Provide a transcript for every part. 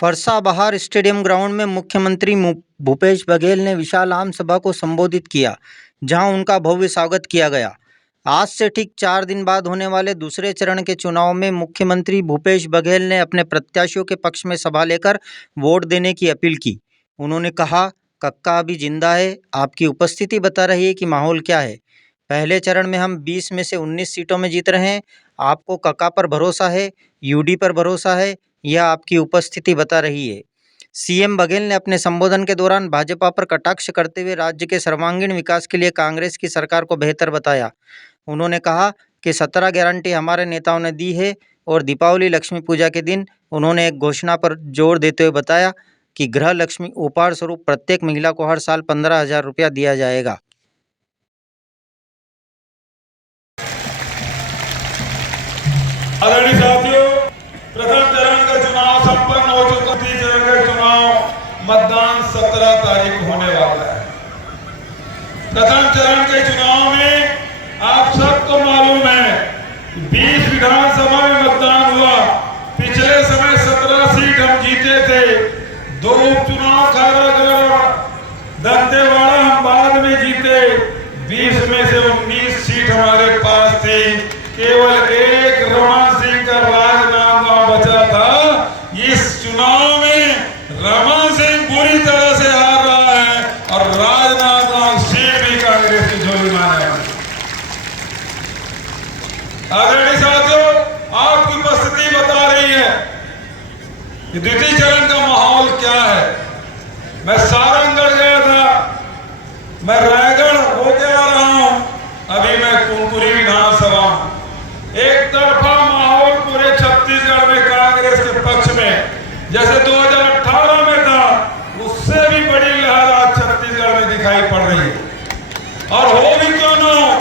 Farsabahar stadium ground में मुख्यमंत्री भूपेश बघेल ने विशाल आम सभा को संबोधित किया, जहां उनका भव्य स्वागत किया गया। आज से ठीक 4 दिन बाद होने वाले दूसरे चरण के चुनाव में मुख्यमंत्री भूपेश बघेल ने अपने प्रत्याशियों के पक्ष में सभा लेकर वोट देने की अपील की। उन्होंने कहा, कक्का अभी जिंदा है, आपकी उपस्थिति बता रही है कि माहौल क्या है। पहले चरण में हम 20 में से 19 सीटों में जीत रहे हैं। आपको कक्का पर भरोसा है, यूडी पर भरोसा है, यह आपकी उपस्थिति बता रही है। सीएम बघेल ने अपने संबोधन के दौरान भाजपा पर कटाक्ष करते हुए राज्य के सर्वांगीण विकास के लिए कांग्रेस की सरकार को बेहतर बताया। उन्होंने कहा कि 17 गारंटी हमारे नेताओं ने दी है और दीपावली लक्ष्मी पूजा के दिन उन्होंने एक घोषणा पर जोर देते हुए बताया कि गृह लक्ष्मी उपहार स्वरूप प्रत्येक महिला को हर साल 15,000 रुपया दिया जाएगा। आदरणीय साथियों, प्रथम चरण का चुनाव संपन्न हो चुका। तीसरे चरण का चुनाव मतदान 17 तारीख होने वाला है। प्रथम चरण के चुनाव में आप सबको मालूम है 20 विधानसभा में मतदान हुआ। पिछले समय 17 सीट हम जीते थे। 2 उपचुनाव खारागढ़ दंतेवाड़ा हम बाद में जीते। 20 में से 19 सीट हमारे पास थी। केवल एक रमन सिंह का राजनांदगांव बचा था। इस चुनाव में रमन सिंह बुरी तरह से हार रहा है और राजनांदगांव सीट भी कांग्रेस की झोली में है। आदरणीय साथियों, आपकी उपस्थिति बता रही है कि द्वितीय चरण का माहौल क्या है। मैं सारंगगढ़ गया था, मैं रायगढ़ होके आ रहा हूं, अभी मैं कुनकुरी विधानसभा हूं। एक तरफा माहौल पूरे छत्तीसगढ़ में कांग्रेस के पक्ष में, जैसे 2018 में था, उससे भी बड़ी लहर आज छत्तीसगढ़ में दिखाई पड़ रही है। और हो भी क्यों न हो,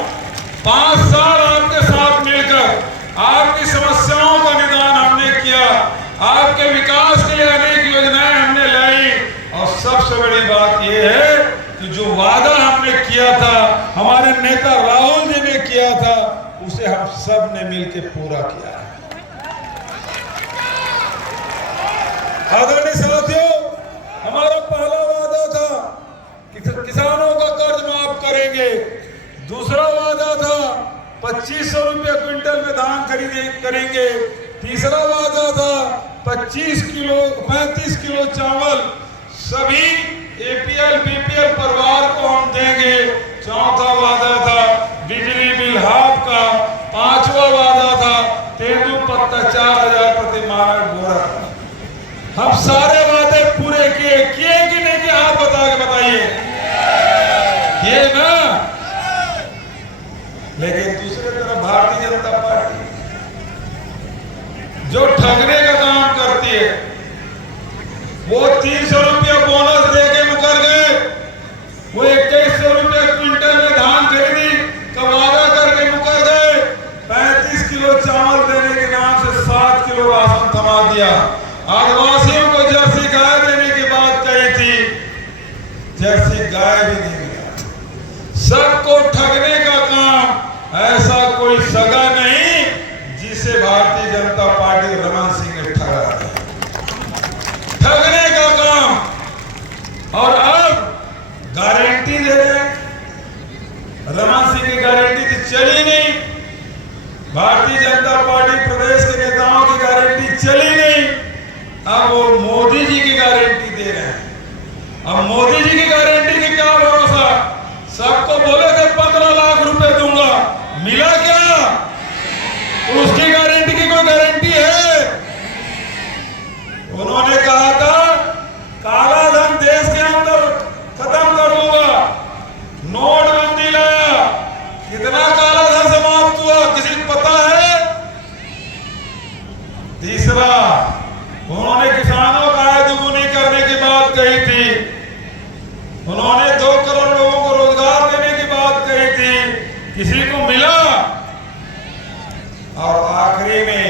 5 साल आपके साथ मिलकर आपकी समस्याओं का निदान हमने किया, आपके विकास के लिए अनेक योजनाएं हमने लाई। और सबसे बड़ी बात यह है कि जो वादा हमने किया था, हमारे नेता राहुल जी ने किया था, उसे हम सब ने मिलकर पूरा किया है। आदरणीय साथियों, हमारा पहला वादा था कि किसानों का कर्ज माफ करेंगे। दूसरा वादा था 2500 रुपये क्विंटल में धान खरीद करेंगे। तीसरा वादा था 35 किलो चावल सभी एपीएल बीपीएल परिवार को हम देंगे। चौथा वादा था बिजली बिल हाफ का। 5वां वादा था तेंदूपत्ता 4000 प्रति मानक बोरा। हम सारे वादे पूरे किए कि नहीं किए? हाथ बता के बताइए, ये ना। लेकिन दूसरी तरफ भारतीय जनता पार्टी जो ठगने का काम करती है, वो 300 रुपया बोनस देके मुकर गए। वो 2100 रुपया क्विंटल में धान खरीदी का वादा करके मुकर गए। 35 किलो चावल देने के नाम से 7 किलो राशन थमा दिया। आदिवासियों को जर्सी गाय देने की बात कही थी, जर्सी गाय भी नहीं मिला। सबको ठगने का काम। ऐसा कोई सगा नहीं जिसे भारतीय जनता पार्टी रमन सिंह ने ठगा है। ठगने का काम। और अब गारंटी दे रहे। रमन सिंह की गारंटी थी, चली नहीं। भारतीय जनता पार्टी प्रदेश के नेताओं की गारंटी चली नहीं। अब वो मोदी जी की गारंटी दे रहे हैं। अब मोदी जी की गारंटी की क्या भरोसा? सबको बोले थे 15 लाख रुपए दूंगा, मिला क्या? उसकी गारंटी की कोई गारंटी है? उन्होंने कहा था काला धन देश के अंदर खत्म कर दूंगा, नोटबंदी लाया। कितना काला धन समाप्त हुआ किसी को पता है? तीसरा, उन्होंने किसानों का आय दुगुनी करने की बात कही थी। उन्होंने 2 करोड़ लोगों को रोजगार देने की बात कही थी, किसी को मिला? और आखिरी में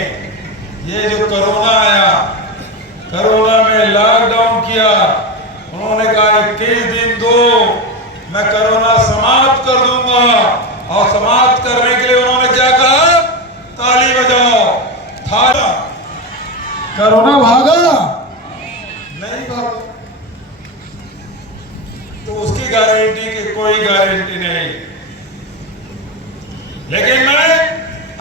ये जो कोरोना आया, कोरोना में लॉकडाउन किया। उन्होंने कहा 21 दिन दो, मैं कोरोना समाप्त कर दूंगा। और समाप्त करने के लिए उन्होंने क्या कहा? ताली बजाओ। था कोरोना भागा, गारंटी की कोई गारंटी नहीं। लेकिन मैं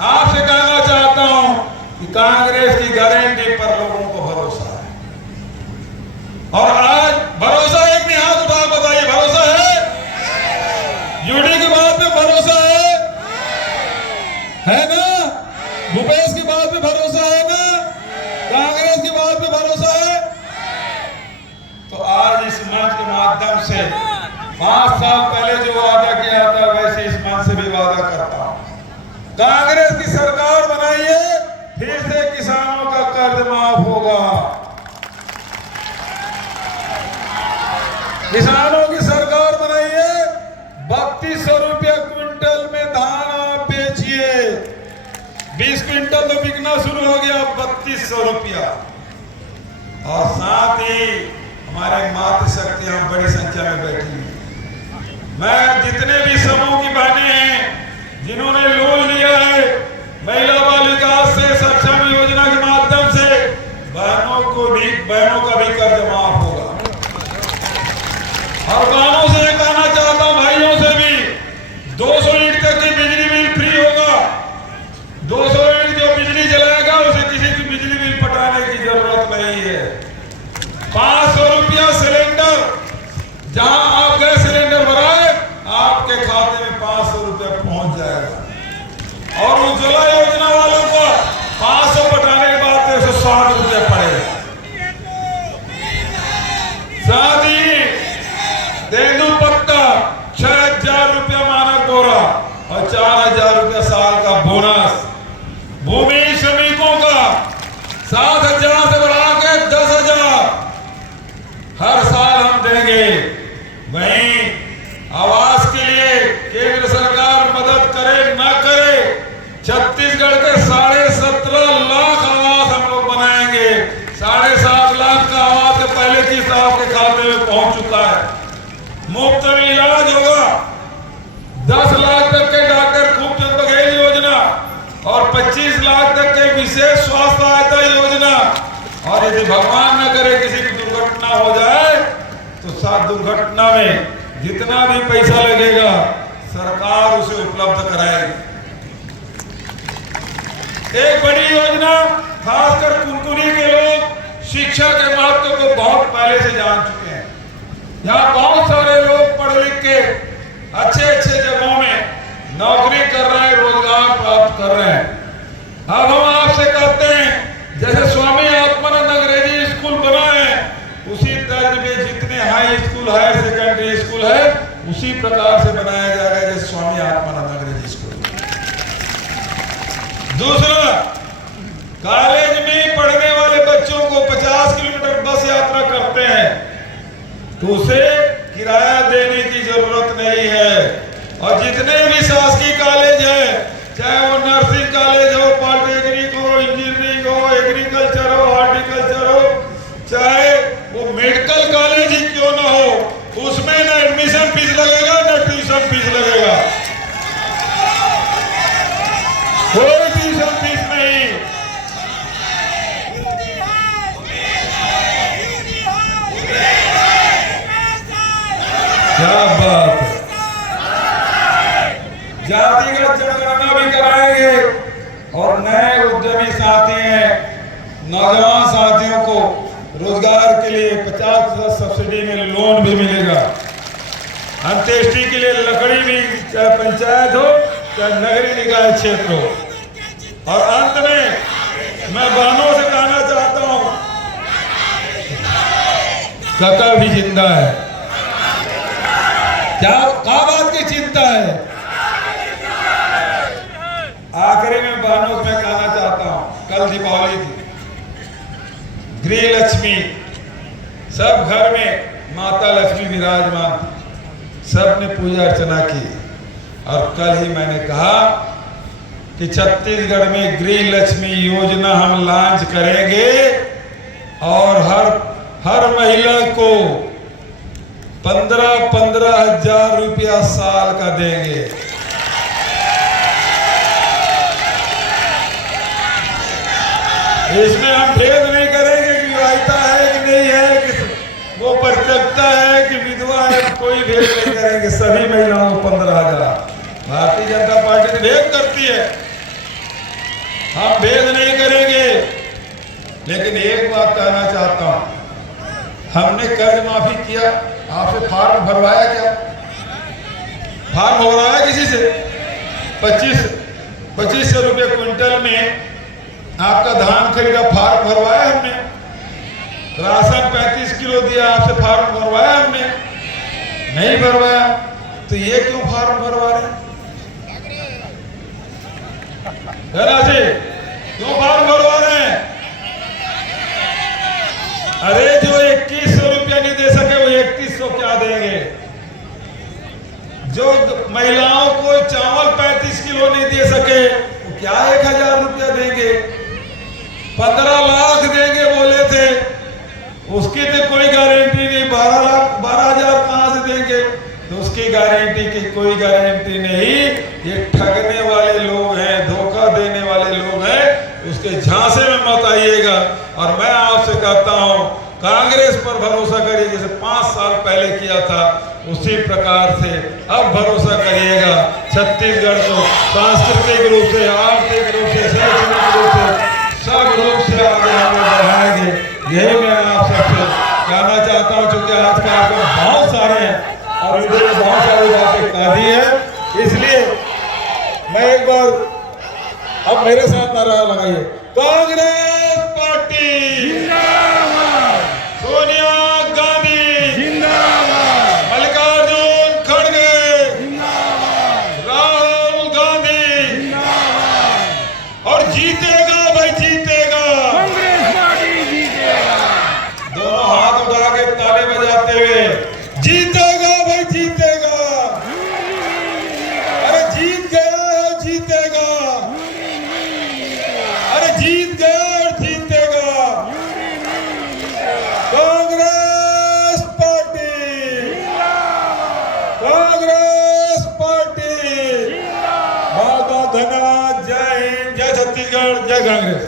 आपसे कहना चाहता हूं कि कांग्रेस की गारंटी पर लोगों को भरोसा है। और आज भरोसा एक नहीं, हाथ उठा बताइए, भरोसा है? यूडी की बात में भरोसा है ना? भूपेश की बात में भरोसा है ना? कांग्रेस की बात में भरोसा है? तो आज इस मंच के माध्यम से 5 साल पहले जो वादा किया था वैसे इस मंच से भी वादा करता हूं, कांग्रेस की सरकार बनाइए, फिर से किसानों का कर्ज माफ होगा। किसानों की सरकार बनाइए, 3200 रुपया क्विंटल में धान आप बेचिए। 20 क्विंटल तो बिकना शुरू हो गया, 3200 रुपया। और साथ ही हमारे मातृशक्तियां बड़ी संख्या में बैठी हैं। मैं जितने भी समूह की बहनें हैं जिन्होंने लोन लिया है महिला बाल विकास से, सक्षम योजना के माध्यम से, बहनों का भी कर्ज माफ होगा। और बहनों से कहना चाहता हूं, भाइयों से भी, 200 यूनिट तक की बिजली बिल फ्री होगा। 200 यूनिट जो बिजली जलाएगा उसे किसी की बिजली बिल पटाने की जरूरत नहीं है। 500 रुपया सिलेंडर, जहां आप गैस सिलेंडर भराए आपके खाते में 500 रुपया पहुंच जाएगा। और उज्ज्वला योजना वालों को 500 पटाने के बाद 160 रुपया पड़ेगा। साथ ही तेंदुपत्ता 6000 रुपया मानक बोरा और 4000 रुपया साल का बोनस। भूमि श्रमिकों का 7000 से बढ़ा के 10,000 हर साल हम देंगे। वहीं आवास के लिए केंद्र सरकार मदद करे न करे, छत्तीसगढ़ के 17.5 लाख आवास हम लोग बनाएंगे। 7.5 लाख का आवास के पहले किस्त आपके खाते में पहुंच चुका है। मुफ्त में इलाज होगा। 10 लाख तक के डॉक्टर खूबचंद बघेल योजना और 25 लाख तक के विशेष स्वास्थ्य सहायता योजना। और यदि भगवान न करे किसी की दुर्घटना हो जाए तो साथ दुर्घटना में जितना भी पैसा लगेगा सरकार उसे उपलब्ध कराएगी। एक बड़ी योजना, खासकर कुनकुनी के लोग शिक्षा के महत्व को बहुत पहले से जान चुके हैं। यहाँ बहुत सारे लोग पढ़ लिख के अच्छे जगहों में नौकरी कर रहे हैं, रोजगार प्राप्त कर रहे हैं। अब हम आपसे कहते हैं, जैसे स्वामी आत्मानंद अंग्रेजी स्कूल बना है, उसी तर्ज में जितने high school, higher secondary school है, उसी प्रकार से बनाया जाएगा जैसे स्वामी आत्मानंद अंग्रेजी स्कूल। दूसरा, कॉलेज में पढ़ने वाले बच्चों को 50 किलोमीटर बस यात्रा करते हैं तो उसे किराया देने की जरूरत नहीं है। और जितने भी शासकीय कॉलेज है, चाहे वो नर्सिंग कॉलेज हो, पॉलिटेक्निक हो, इंजीनियरिंग हो, एग्रीकल्चर हो, हॉर्टिकल्चर हो, चाहे वो मेडिकल कॉलेज ही क्यों ना हो, उसमें ना एडमिशन फीस लगेगा ना ट्यूशन फीस लगेगा। कोई ट्यूशन फीस नहीं। क्या बात है। जातिगत जनगणना भी कराएंगे और नए उद्यमी साथी हैं, नौजवान साथियों को रोजगार के लिए 50% सब्सिडी में लोन भी मिलेगा। अंत्येष्टि के लिए लकड़ी भी, चाहे पंचायत हो चाहे नगरीय निकाय क्षेत्र हो। और अंत में मैं बहनों से कहना चाहता हूं, काका भी जिंदा है। क्या बात की चिंता है? आखिरी में बहनों से मैं कहना चाहता हूं, कल दीपावली थी, गृह लक्ष्मी, सब घर में माता लक्ष्मी विराजमान, सब ने पूजा अर्चना की। और कल ही मैंने कहा कि छत्तीसगढ़ में गृह लक्ष्मी योजना हम लॉन्च करेंगे और हर महिला को 15-15 हजार रुपया साल का देंगे। इसमें हम भेद नहीं करेंगे कि वायता है कि नहीं है, कि वो परित्यक्ता है कि विधवा है, कोई भेद नहीं कि सभी महिलाओं को 15,000। भारतीय जनता पार्टी भेद करती है, हम भेद नहीं करेंगे। लेकिन एक बात कहना चाहता हूं, हमने कर्ज माफी किया, आपसे फार्म भरवाया क्या? फार्म भरवाया किसी से? 2500 रुपये क्विंटल में आपका धान खरीदा, फार्म भरवाया हमने। राशन 35 किलो दिया, आपसे फार्म भरवाया हमने? नहीं भरवाया। तो ये क्यों फार्म भरवा रहे हैं? जी क्यों फार्म भरवा रहे हैं? अरे जो 2100 रुपया नहीं दे सके वो 3100 क्या देंगे? जो महिलाओं को चावल 35 किलो नहीं दे सके वो क्या 1000 रुपया देंगे? 15 लाख देंगे बोले थे, उसकी तो कोई गारंटी नहीं। 12,000 कहां से देंगे? तो उसकी गारंटी की कोई गारंटी नहीं। ये ठगने वाले लोग हैं, धोखा देने वाले लोग हैं, उसके झांसे में मत आइएगा। और मैं आपसे कहता हूं, कांग्रेस पर भरोसा करिए, जैसे 5 साल पहले किया था उसी प्रकार से अब भरोसा करिएगा। छत्तीसगढ़ को सांस्कृतिक रूप से, आर्थिक रूप से, शैक्षणिक रूप से, सब रूप से आगे हम बढ़ाएंगे। यही मैं आप सबसे कहना चाहता हूँ। चूंकि आज का आपको बहुत सारे हैं और इधर बहुत सारी बातें कह दी है, इसलिए मैं एक बार अब मेरे साथ नारा लगाइए, कांग्रेस पार्टी जिंदाबाद, सोनिया गांधी जिंदाबाद, मल्लिकार्जुन खड़गे जिंदाबाद, राहुल गांधी जिंदाबाद। और जीतेगा भाई, जीतेगा कांग्रेस पार्टी, जीतेगा। दोनों हाथ उठा के ताली बजाते हुए, जीतेगा भाई, जीतेगा। अरे जीत गया, जीतेगा। अरे जीत गया, जीतेगा। Congress party, Congress party. बहुत बहुत धन्यवाद। जय हिंद, जय छत्तीसगढ़, जय कांग्रेस।